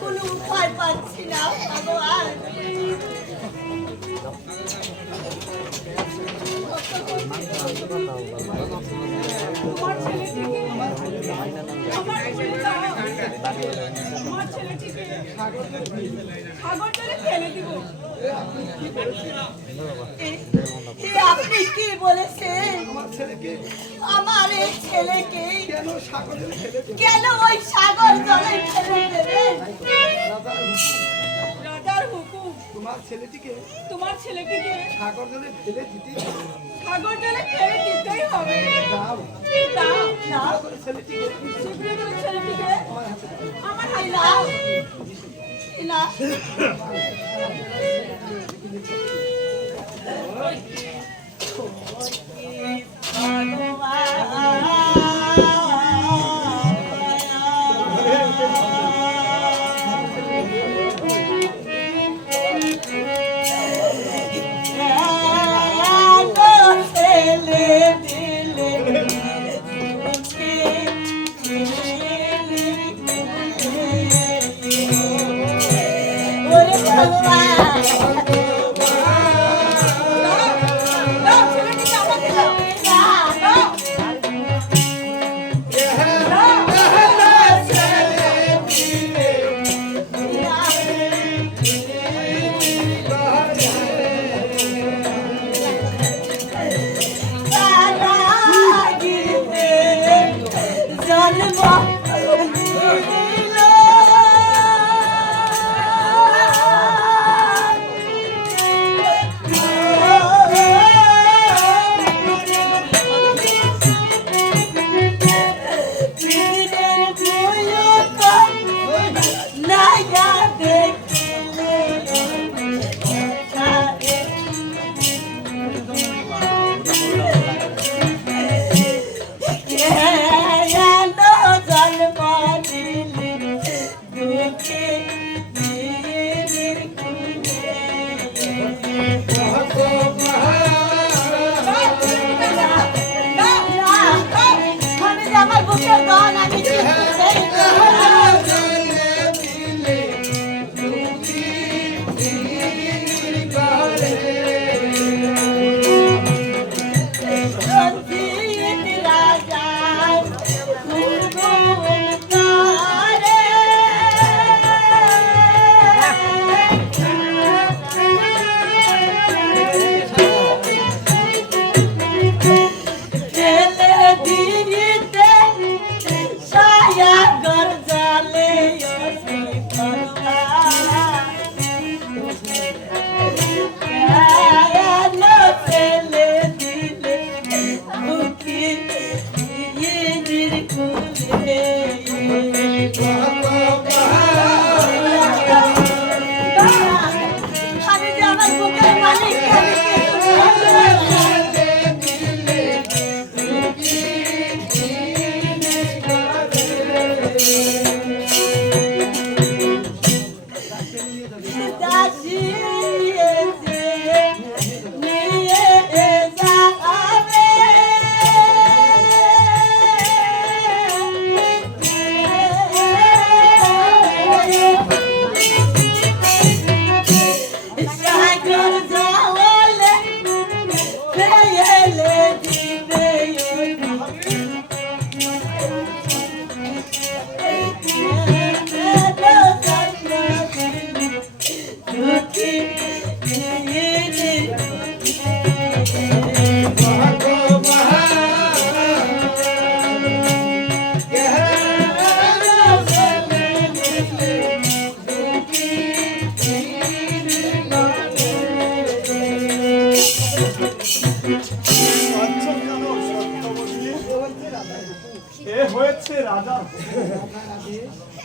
কোনো উপায় পাচ্ছি না ভগবান। তোমার ছেলেটিকে সাগরতলে ফেলে দিব। আপনি কি বলেছেন? আমার এই ছেলেকে কেন ওই সাগর জলে ফেলে দেবেন? রাজার হুকুম। তোমার ছেলেটিকে সাগর জলে ফেলে দিতেই হবে। ছেলেটিকে আমার হাই দাও না।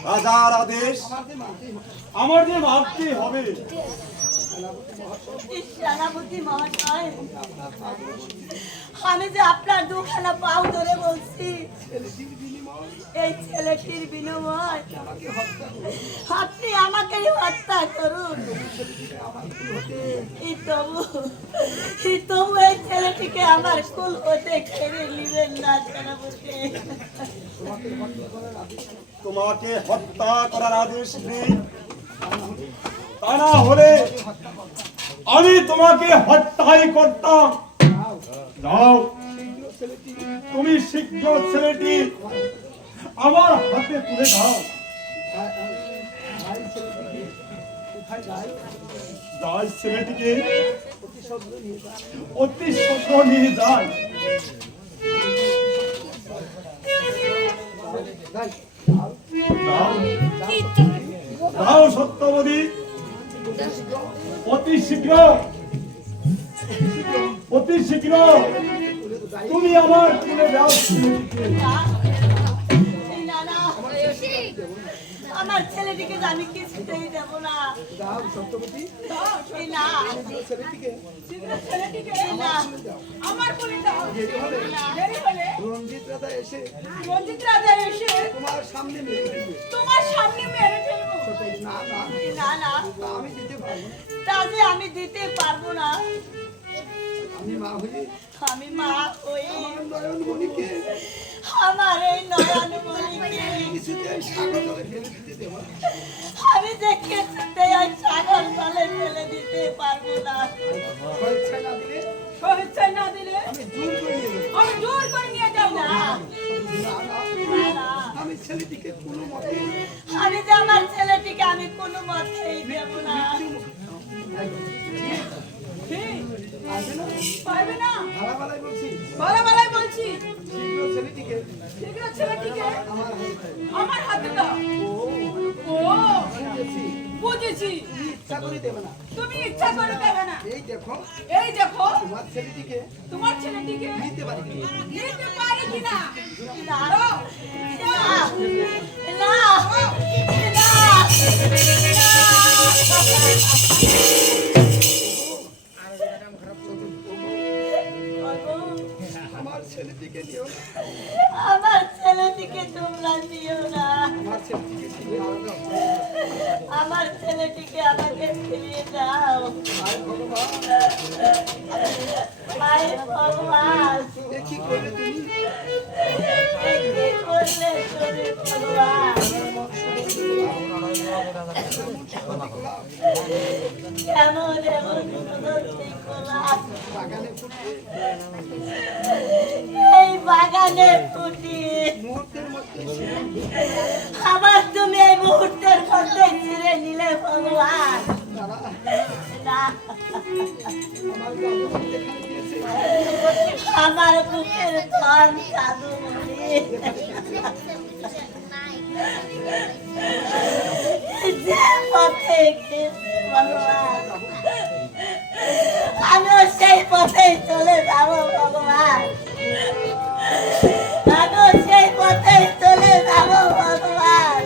রাজার আদেশ আমাদের মানতে হবে। আমি যে আপনার দুখানা পাও ধরে বলছি, এই ছেলেটির বিনিময় আপনি আমাকেই হত্যা করুন। তবু এই ছেলেটিকে আমার কুল হতে কেড়ে নিবেন না সেনাপতি। তোমাকে হত্যা করার আদেশ নেই। তা না হলে আমি তোমাকে হত্যাই করতাম। যাও, তুমি শীঘ্র ছেলেটি আমার হাতে তুলে দাও। যাই ছেলেটিকে অতি শীঘ্র নিয়ে যায়। যাও সত্যবতী, অতি শীঘ্র তুমি আমার তুলে দাও। আমার ছেলেটিকে আমি কিছুতেই দেব না। রঞ্জিত রাজা এসে তোমার সামনে মেরে ফেলবো। না আমি দিতে পারবো না। তাহলে আমি দিতে পারবো না। আমি মা হয়ে আমি মা হয়ে নয়নমণিকে আমার এই নয়নমণিকে কিছুতে সাগর জলে ফেলে দিতে দেব না। আমি যে কিছুতে ওই সাগর জলে ফেলে দিতে পারবো না। স্বেচ্ছা না দিলে আমি জোর করে নিয়ে যাবো। না আমি ছেলেটিকে কোনো মতে আমি যে আমার ছেলেটিকে আমি কোনো মতেই দেব না। পারবে না। ভাড়াবালাই বলছি শীঘ্র ছেলেটিকে আমার হাতে দাও। ও বুঝেছি। তুমি ইচ্ছা করে দেবে না। এই দেখো তোমার ছেলেটিকে নিতে পারি কিনা। আমার ছেলেটিকে নিও না। আমার ছেলেটিকে তোমরা নিও না। আমার ছেলেটিকে আমাকে ফিরিয়ে দাও। হায় ভগবান, কি করলে তুমি? কি করলে তুমি ভগবান? কেমন এমন কুদরতি গোলাপ এই বাগানে ফুটিয়ে আবার তুমি এই মুহূর্তের মধ্যে ছিঁড়ে নিলে ভগবান। না, আমার বুকের ধন সাধুমণি যে পথে গেছে ভগবান, আমিও সেই পথেই চলে যাবো ভগবান। আমিও সেই পথেই চলে যাবো ভগবান।